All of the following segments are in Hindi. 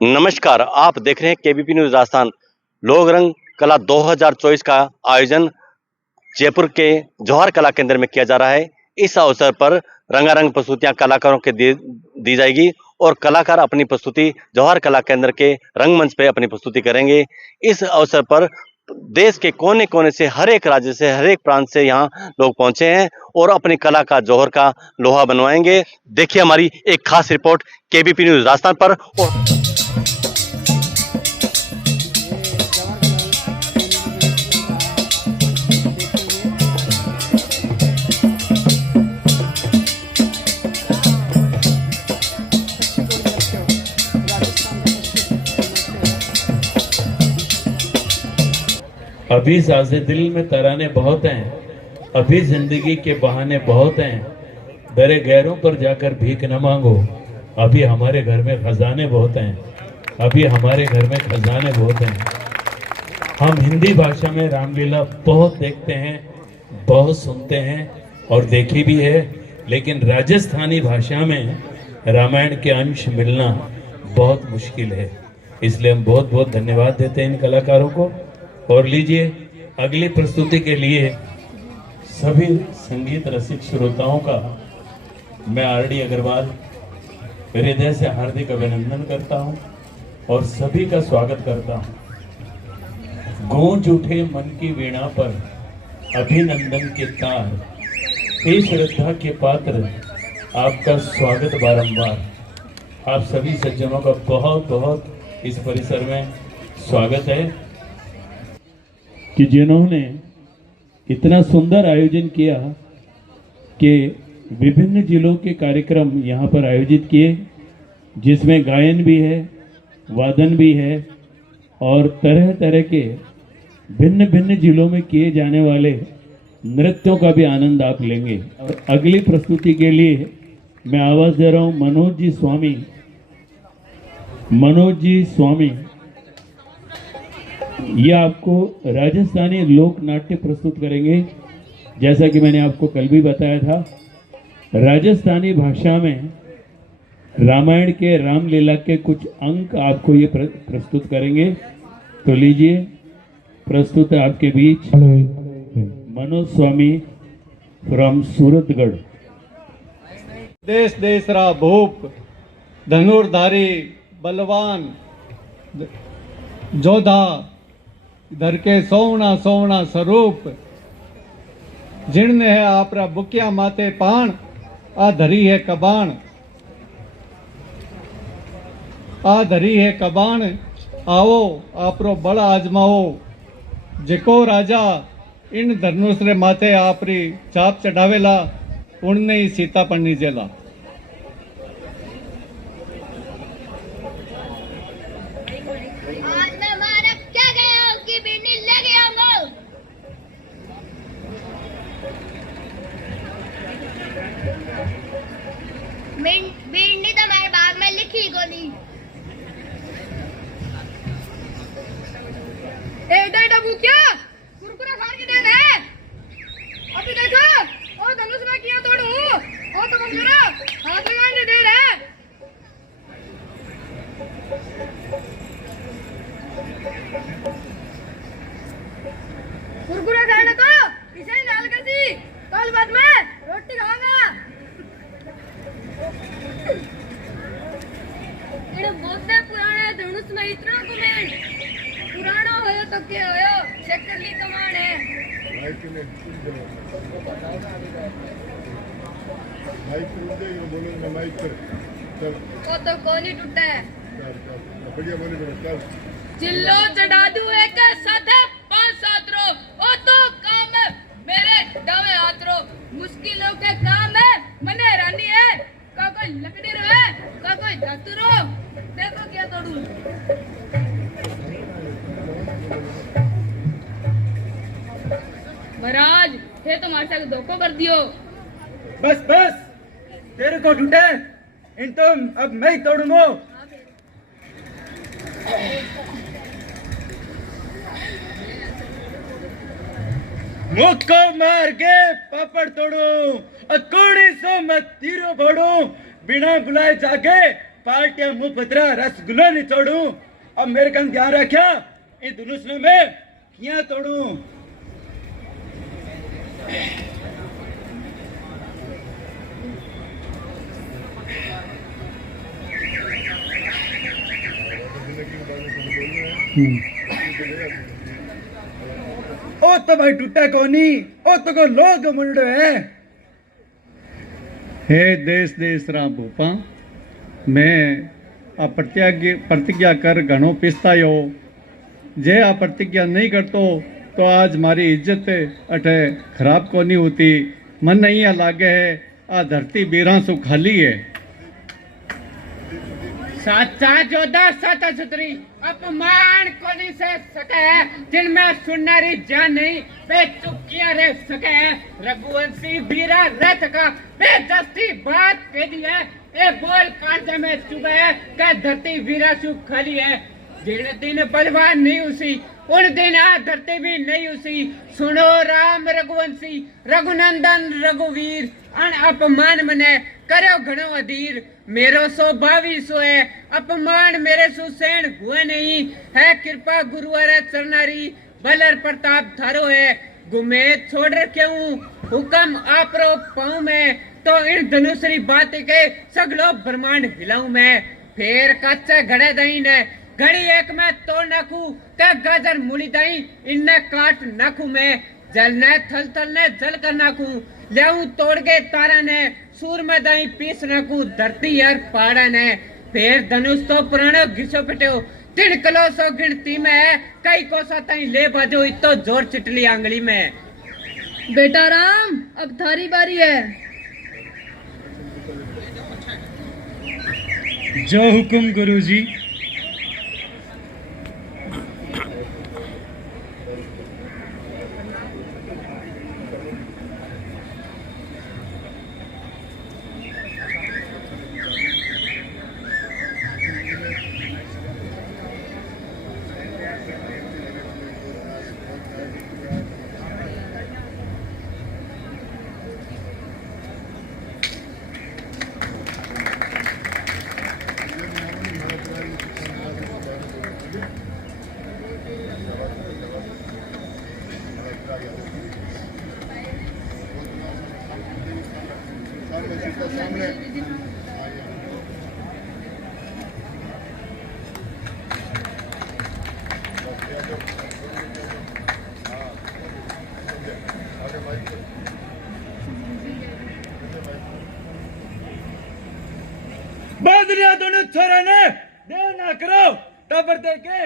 नमस्कार, आप देख रहे हैं केबीपी न्यूज राजस्थान। लोक रंग कला 2024 का आयोजन जयपुर के जौहर कला केंद्र में किया जा रहा है। इस अवसर पर रंगारंग प्रस्तुतियां कलाकारों के दी जाएगी और कलाकार अपनी प्रस्तुति जौहर कला केंद्र के रंगमंच पे अपनी प्रस्तुति करेंगे। इस अवसर पर देश के कोने कोने से, हर एक राज्य से, हर एक प्रांत से यहाँ लोग पहुंचे हैं और अपनी कला का, जौहर का लोहा बनवाएंगे। देखिए हमारी एक खास रिपोर्ट केबीपी न्यूज राजस्थान पर। अभी साज़े दिल में तराने बहुत हैं, अभी जिंदगी के बहाने बहुत हैं। दरे गैरों पर जाकर भीख न मांगो, अभी हमारे घर में खजाने बहुत हैं, अभी हमारे घर में खजाने बहुत हैं। हम हिंदी भाषा में रामलीला बहुत देखते हैं, बहुत सुनते हैं और देखी भी है, लेकिन राजस्थानी भाषा में रामायण के अंश मिलना बहुत मुश्किल है। इसलिए हम बहुत बहुत धन्यवाद देते हैं इन कलाकारों को। और लीजिए, अगली प्रस्तुति के लिए सभी संगीत रसिक श्रोताओं का मैं आरडी अग्रवाल हृदय से हार्दिक अभिनंदन करता हूं और सभी का स्वागत करता हूं। गूंज उठे मन की वीणा पर अभिनंदन के तार, हे श्रद्धा के पात्र आपका स्वागत बारंबार। आप सभी सज्जनों का बहुत बहुत इस परिसर में स्वागत है कि जिन्होंने इतना सुंदर आयोजन किया कि विभिन्न जिलों के कार्यक्रम यहाँ पर आयोजित किए, जिसमें गायन भी है, वादन भी है और तरह तरह के भिन्न भिन्न जिलों में किए जाने वाले नृत्यों का भी आनंद आप लेंगे। और अगली प्रस्तुति के लिए मैं आवाज़ दे रहा हूँ मनोज जी स्वामी। ये आपको राजस्थानी लोक नाट्य प्रस्तुत करेंगे। जैसा कि मैंने आपको कल भी बताया था, राजस्थानी भाषा में रामायण के रामलीला के कुछ अंक आपको ये प्रस्तुत करेंगे। तो लीजिए, प्रस्तुत है आपके बीच मनोज स्वामी फ्रॉम सूरतगढ़। देश देसरा भूप, धनुर्धारी बलवान जोधा, धर के सोवना सोवना स्वरूप, जिणने है आपरा बुकिया माते पाण, आ धरी है कबाण, आ धरी है कबाण, आओ आपरो बड़ आजमाओ। जेको राजा इन धनुष रे माथे आपरी चाप चढ़ावेला, उनने ही सीता पन्नी जेला। बीड़नी तो मेरे बाग में लिखी गोली। एडा बुकिया कुरकुरा खान की देन है। अभी देखो, और धनुष में किया तोड़ू, और तो बस करो, हाथ लगाने दे रहा है। कुरकुरा खाना तो इसे ही डाल कर दी, कल बाद में रोटी खाऊंगा। बहुत पुराना धनुष में इतना कमेंट पुराना होयो तो क्या होयो, चेक कर ली कमान है। वो तो कोनी टूटा है। चिल्लो चढ़ा दू एक साथ 5-7 रो, ओ तो काम है मेरे डावे हाथ रो। मुश्किलों के काम है मने रानी है, का कोई लकड़ी रो है, का कोई धातु रो। देखो क्या तोड़ू। महाराज, थे तो हमारे साथ धोखो कर दियो। बस बस, तेरे को ढूंढे इन तुम, अब मैं ही तोड़ूंगा। मुक्को मार के पापड़ तोड़ू, अकोड़ी सो मत तीरो फोड़ू, बिना बुलाए जाके पार्टियां मुंह पतरा रसगुल्ला नहीं तोड़ू और मेरे कन ध्यान रखा इन धनुष में किया तोड़ू। ओ तो भाई टूटा कोनी ओ तो को लोग मुंडो है। हे देश देश रा भूपा मैं आ प्रतिज्ञा कर घणो पिस्तायो। जे आ प्रतिज्ञा नहीं करतो तो आज मारी इज्जत अठे खराब कोनी होती। मन नहीं लागे है आ धरती बीरा सु खाली है। साचा जोधा साता सुतरी अपमान कोनी से सके जिनमें सुनरी जान नहीं पे चुकिया रह सके। रघुवंशी वीरा रथ का बेदस्ती बात कह दी है ए बोल कांटे में चुभे है का धरती वीरा सु खाली है। जिन दिन बलवान नहीं उसी उन दिन आ धरती भी नहीं उसी। सुनो राम रघुवंशी रघुनंदन रघुवीर अन अपमान मने करो घणो अधीर। मेरो सो भावी सो है अपमान मेरे सु सहन हुए नहीं है। कृपा गुरुवर चरनारी बलर प्रताप थारो है। गुमे छोड़ रखे हूँ हुक्म आपरो पाऊं मैं तो इन धनुषरी बात के सगलो ब्रह्मांड हिलाऊं मैं। फिर कच्चे घड़े दही ने घड़ी एक में तोड़ नाखू ते गाजर मूली दही इनने काट नाखू मैं। जल ने थल थल ने जल कर नाखू लेऊ तोड़ के तारा ने सूर में दही पीस नाखू धरती यार पहाड़ा ने। फिर धनुष तो पुरानो घिसो पिटो 3 किलो 100 गिनती में कई कोसा तई ले बाजो इतो जोर चिटली आंगली में। बेटा राम अब थारी बारी है। जो हुकुम गुरुजी। बादरिया दोनों छोरे ने देर ना करो टबर दे के।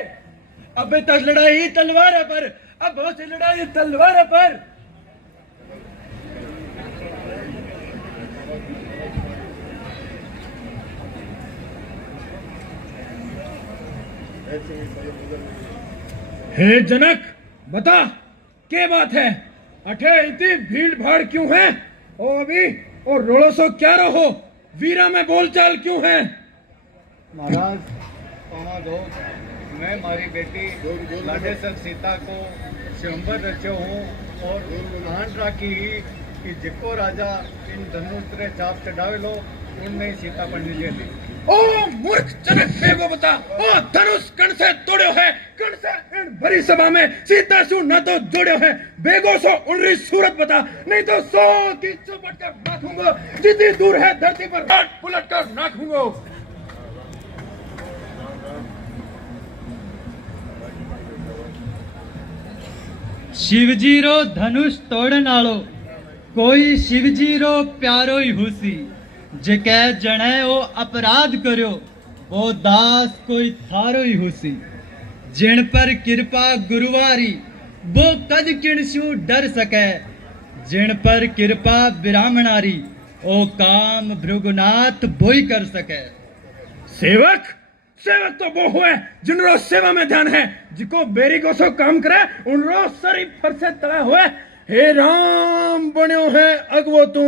अबे तक लड़ाई तलवार पर अब बहुत सी लड़ाई तलवार पर। हे जनक बता क्या बात है अठे इतनी भीड़ भाड़ क्यों है ओ अभी और रोलो सो क्या रहो वीरा में बोलचाल क्यों है। महाराज पावा दो मैं मारी बेटी लाडेसर सीता को स्वयंवर रचो हूँ और मान राखी ही कि जिको राजा इन धनुष रे चाप चढ़ावे लो उनने सीता पर निजे ली। ओ मूर्ख जनक बेगो बता ओ धनुष कण से तोड़ो है कण से इन भरी सभा में सीता सु न तो जोड़ो है। बेगो सो उनरी सूरत बता नहीं तो 100 की चौपट कर नाखूंगा जितनी दूर है धरती पर हाथ पलट कर नाखूंगा। शिवजी रो धनुष तोड़न आलो कोई शिवजी रो प्यारो ही हुसी। जिके जने ओ अपराध करो वो दास कोई थारो ही हुसी। जिन पर कृपा गुरुवारी वो कद किणसू डर सके। जिन पर कृपा ब्राह्मणारी ओ काम भृगुनाथ बोई कर सके। सेवक सेवक तो वो हुए जिनरो सेवा में ध्यान है जिको बेरी को सो काम करे उनरो सरी फर से तड़ा हुए। हे राम बन्यो है अगवो तू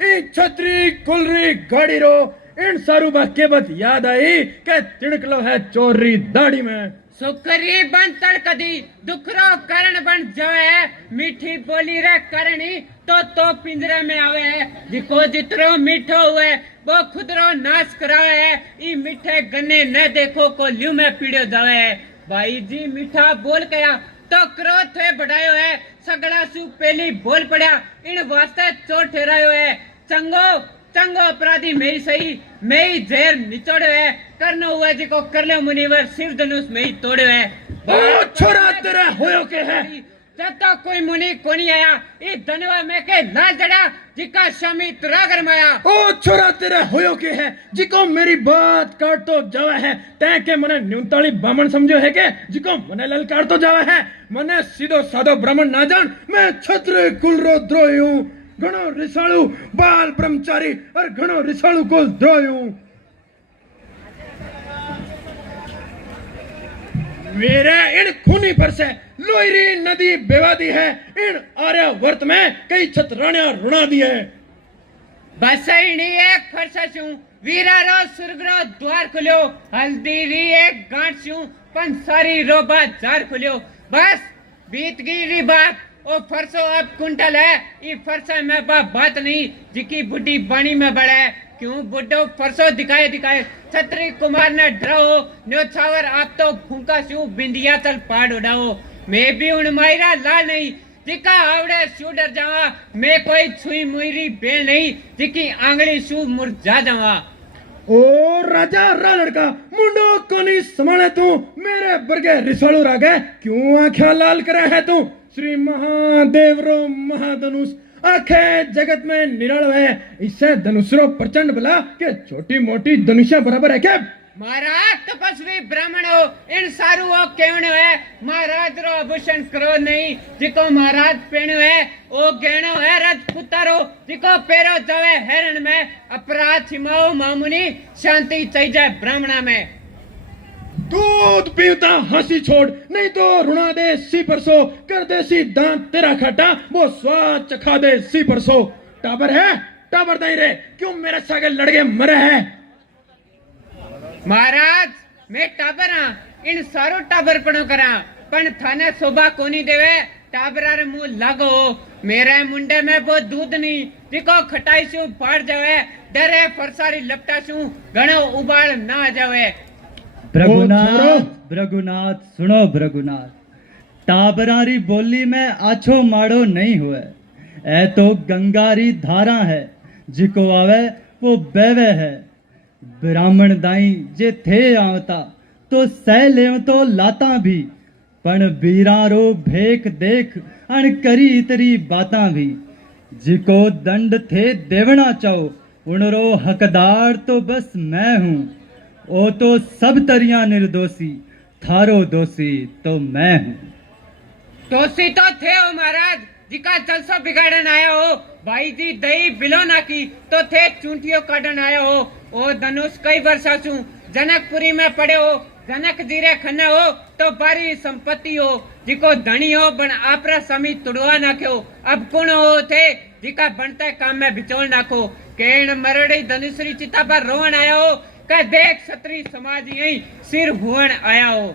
इन छतरी कुलरी गाड़ी रो इन सारू के बत याद आई के तिणकलो है चोरी दाढ़ी में। सुकरी बन तड़कदी दुखरो करण बन जावे मीठी बोली रे करनी तो पिंजरे में आवे। जिको जितरो मीठो हुए वो खुद रो नाश करावे है। ई मीठे गन्ने न देखो को ल्यू में पीड़ो जावे है। भाई जी मीठा बोल गया तो क्रोध थे बढ़ायो है। सगड़ा सु पहली बोल पड़ा इन वास्ते चोर ठहरायो है। चंगो चंगो अपराधी में ही सही में ही जेर निचोड़ो है। करनो हुआ जी को कर लो मुनिवर शिव धनुष में ही तोड़ो है। ओ छोरा तेरा होयो के है जब तक कोई मुनि कोनी आया ये धनवा में के लाल जड़ा जिका स्वामी तुरागर माया। ओ छोरा तेरा होयो के है जिको मेरी बात काट तो जावा है। तै के मने न्यूनताली ब्राह्मण समझो है के जिको मने ललकार तो जावा है। मने सीधो सादो ब्राह्मण ना जान मैं क्षत्रिय कुल रो द्रोही हूँ। घणो रिसालू बाल ब्रह्मचारी और घणो रिसालू कुल द्रोही हूँ। मेरे इन खूनी पर से लोहरी नदी बेवादी है। इन आर्यावर्त में कई छतरानियां रुणा दी है। बस इनी एक फरसा छू वीरा रो सुरगरो द्वार खुल्यो। हल्दी री एक गांठ छू पंसारी रो बाजार खुल्यो। बस बीत गई री बात ओ फरसो अब कुंटल है। ये फरसा में बात नहीं जिकी बुढ़ी बाणी में बड़ा है। क्यों बुड्ढो फरसो दिखाए दिखाए छत्री कुमार ने डराओ न्योछावर आप तो फूका शू बिंदिया तल पाड़ उड़ाओ। मैं भी उन मायरा लाल नहीं जिका आवड़े शू डर जावा। मैं कोई छुई मुईरी बेल नहीं जिकी आंगली शू मुरझा जावा। ओ राजा रा लड़का मुंडो कोनी संभाले तू मेरे बरगे रिसालू रागे क्यों आंखें लाल करे है तू। श्री महादेव रो महाधनुष आखे जगत में निराल है। इससे धनुषरो प्रचंड बला के छोटी मोटी धनुषा बराबर है क्या। महाराज तपस्वी ब्राह्मण हो इन सारू हो केवनो है। महाराज रो आभूषण करो नहीं जिको महाराज पहनो है। ओ गहनो है राजपुतारो जिको पेरो जावे हेरण में। अपराध छिमाओ मामुनि शांति चाहिए जाए ब्राह्मणा में। दूध पीता हंसी छोड़ नहीं तो रुणा दे सी परसो कर दे सी दांत तेरा खटा वो स्वाद चखा दे सी परसो। टाबर है टाबर नहीं रे क्यों मेरे सागे लड़के मरे हैं। महाराज मैं टाबर हाँ इन सारो टाबर पड़ो करा पण थाने शोभा कोनी देवे। टाबरा रे मुंह लागो मेरे मुंडे में वो दूध नहीं जिको खटाई सु फाड़ जावे। डरे फरसारी लपटा सु घणो उबाल ना जावे। भृगुनाथ भृगुनाथ सुनो भृगुनाथ टाबरारी बोली में आछो माड़ो नहीं हुए। ए तो गंगारी धारा है जिको आवे वो बेवे है। ब्राह्मण दाई जे थे आवता तो सह लेव तो लाता भी पण बीरा रो भेख देख अण करी इतरी बाता भी। जिको दंड थे देवना चाहो उनरो हकदार तो बस मैं हूँ। ओ तो सब तरिया निर्दोषी थारो दोषी तो मैं हूँ। दोषी तो थे हो महाराज जिका जलसो बिगाड़न आया हो। भाई जी दही बिलो ना की तो थे चूंटियों काटन आया हो। ओ धनुष कई वर्षा सु जनकपुरी में पड़े हो। जनक जीरे खन्ना हो तो बारी संपत्ति हो जिको धनी हो बन आपरा समी तुड़वा नाख्यो। अब कौन हो थे जिका बनते काम में बिचोल नाखो। केण मरड़ी धनुषरी चिता पर रोवन आया हो का देख क्षत्रिय समाज यही सिर हुवन आया हो।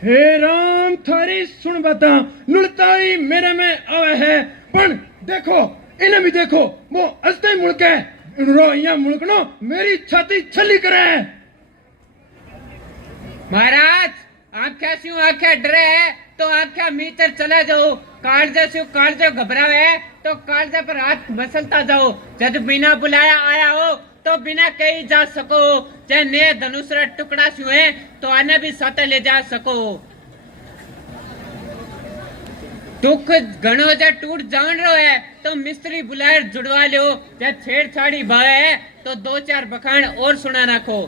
हे राम थारी सुन बता नुलताई मेरे में आवे है पण देखो इन्हें भी देखो वो अस्ते मुड़के इनरो यहाँ मुड़कनो मेरी छाती छली करे। महाराज आंखें स्यू आंखें डरे है तो आंखें मीटर चला जाओ। कालजे स्यू कालजे घबरावे है तो कालजे पर हाथ मसलता जाओ। जब बिना बुलाया आया हो तो बिना कहीं जा सको। चाहे ने धनुष रा टुकड़ा स्यू है तो आने भी साथ ले जा सको। दुख घणो जे टूट जान रो है तो मिस्त्री बुलाए जुड़वा लो। जे छेड़छाड़ी भावे है तो दो चार बखान और सुना रखो।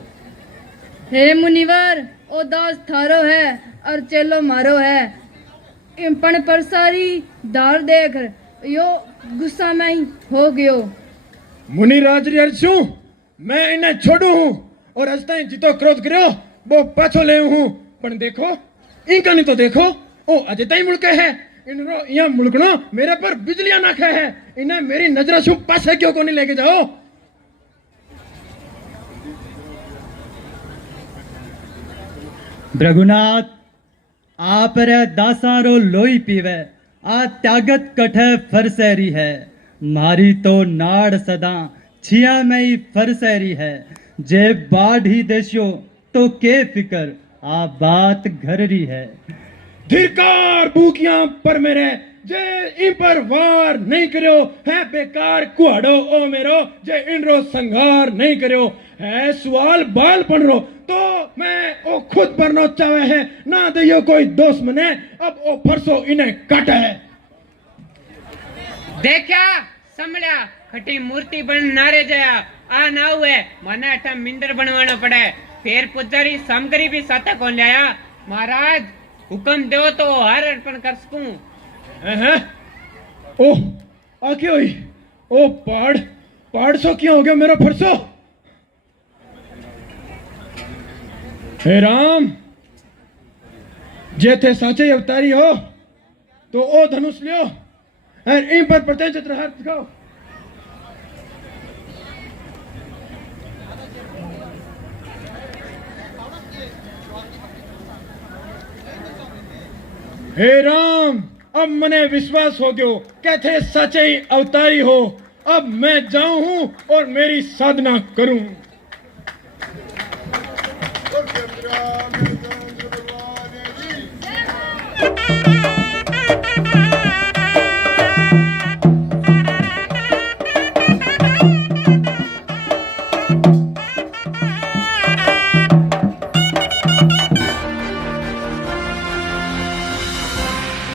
हे मुनिवर ओ दास थारो है और चेलो मारो है। इम्पन पर सारी दार देख यो गुस्सा में ही हो गयो। मुनि राजरी अर्जू मैं इन्हें छोड़ू हूँ और अस्ते जितो क्रोध करो वो पाछो ले हूँ। पण देखो इनका नहीं तो देखो ओ अजय तई मुड़के है। इनरो यहाँ मुड़कनो मेरे पर बिजलियां नाखे है। इन्हें मेरी नजर छू पासे क्यों को नहीं लेके जाओ। भृगुनाथ आप रे दासारो लोई पीवे आ त्यागत कठे फरसेरी है। मारी तो नाड़ सदा छिया मई फरसैरी है जे बाढ़ी देशो तो के फिकर आ बात घररी है। धिरकार भूखियां पर मेरे जे इन पर वार नहीं करो है बेकार कुहाड़ो ओ मेरो जे इनरो संहार नहीं करो है सवाल बाल बन रो तो मैं ओ खुद बनना चाहे है ना दियो कोई दोस्त मने अब ओ फरसो इन्हें काटा है। देखा समझा खटी मूर्ति बन नारे जया आ ना हुए मने अठा मिंदर बनवाना पड़े फिर पुजारी सामग्री भी साथा कौन लाया महाराज हुक्म दो तो हर अर्पण कर सकूं। ओह आके हुई ओ पहाड़ सो क्यों हो गया मेरा फरसो। हे राम जे थे साचे अवतारी हो तो ओ धनुष लियो और इन पर प्रत्यय चित्रहार दिखाओ। हे राम अब मने विश्वास हो गयो कहते सच्चे ही अवतारी हो अब मैं जाऊं हूं और मेरी साधना करूं।